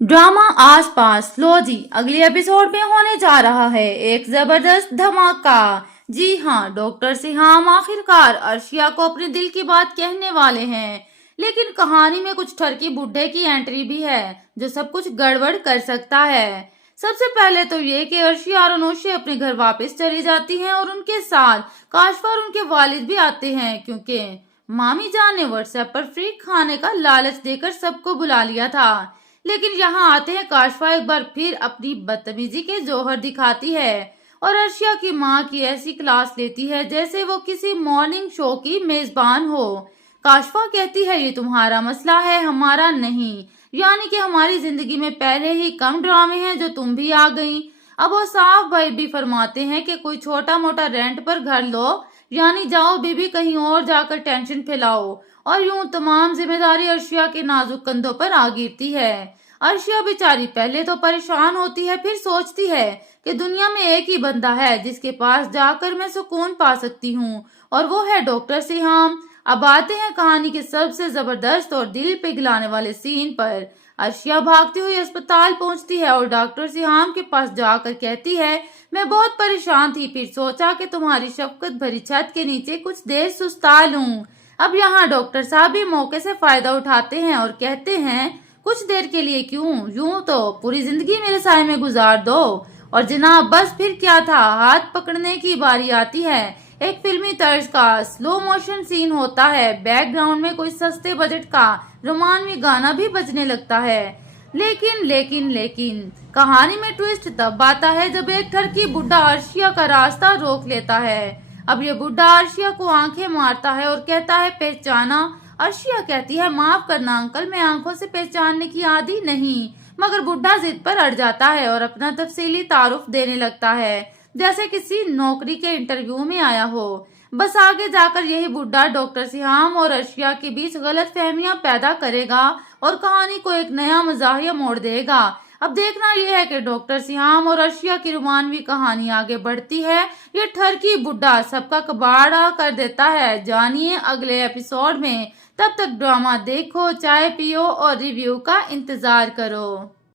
Drama आसपास लो जी, अगले episode में होने जा रहा है एक जबरदस्त धमाका। जी हाँ, डॉक्टर सिहाम आखिरकार अर्शिया को अपने दिल की बात कहने वाले हैं, लेकिन कहानी में कुछ ठरकी बुड्ढे की एंट्री भी है जो सब कुछ गड़बड़ कर सकता है। सबसे पहले तो ये कि अर्शिया और अनुष्या अपने घर वापस चली जाती हैं और उनके साथ काशफा और उनके वालिद भी आते हैं, क्योंकि मामी जान ने व्हाट्सएप पर फ्री खाने का लालच देकर सबको बुला लिया था। लेकिन यहाँ आते हैं काशफा एक बार फिर अपनी बदतमीजी के जौहर दिखाती है और अर्शिया की माँ की ऐसी क्लास लेती है जैसे वो किसी मॉर्निंग शो की मेजबान हो। काशफा कहती है ये तुम्हारा मसला है, हमारा नहीं, यानी कि हमारी जिंदगी में पहले ही कम ड्रामे हैं जो तुम भी आ गई। अब वो साफ भाई भी फरमाते हैं कि कोई छोटा मोटा रेंट पर घर लो, यानी जाओ बीबी कहीं और जाकर टेंशन फैलाओ। और यूं तमाम जिम्मेदारी अर्शिया के नाजुक कंधों पर आ गिरती है। अर्शिया बेचारी पहले तो परेशान होती है, फिर सोचती है कि दुनिया में एक ही बंदा है जिसके पास जाकर मैं सुकून पा सकती हूँ, और वो है डॉक्टर सिहाम। अब आते हैं कहानी के सबसे जबरदस्त और दिल पिघलाने वाले सीन पर। अर्शिया भागती हुई अस्पताल पहुंचती है और डॉक्टर सिहाम के पास जाकर कहती है, मैं बहुत परेशान थी, फिर सोचा कि तुम्हारी शफकत भरी छत के नीचे कुछ देर सुस्ता लूं। अब यहाँ डॉक्टर साहब भी मौके से फायदा उठाते हैं और कहते हैं, कुछ देर के लिए क्यों, यूं तो पूरी जिंदगी मेरे साय में गुजार दो। और जनाब बस फिर क्या था, हाथ पकड़ने की बारी आती है। एक फिल्मी तर्ज का स्लो मोशन सीन होता है, बैकग्राउंड में कोई सस्ते बजट का रोमांवी गाना भी बजने लगता है। लेकिन कहानी में ट्विस्ट तब आता है जब एक ठरकी बुड्ढा अर्शिया का रास्ता रोक लेता है। अब ये बुड्ढा अर्शिया को आंखें मारता है और कहता है, पहचाना? अर्शिया कहती है, माफ करना अंकल, मैं आंखों से पहचानने की आदी नहीं। मगर बुड्ढा जिद पर अड़ जाता है और अपना तफसीली तारुफ देने लगता है जैसे किसी नौकरी के इंटरव्यू में आया हो। बस आगे जाकर यही बुड्ढा डॉक्टर सिहाम और अर्शिया के बीच गलत फहमियां पैदा करेगा और कहानी को एक नया मजाहिया मोड़ देगा। अब देखना यह है कि डॉक्टर सिहाम और अर्शिया की रोमानवी कहानी आगे बढ़ती है, ये ठरकी बुड्ढा सबका कबाड़ा कर देता है। जानिए अगले एपिसोड में। तब तक ड्रामा देखो, चाय पियो और रिव्यू का इंतजार करो।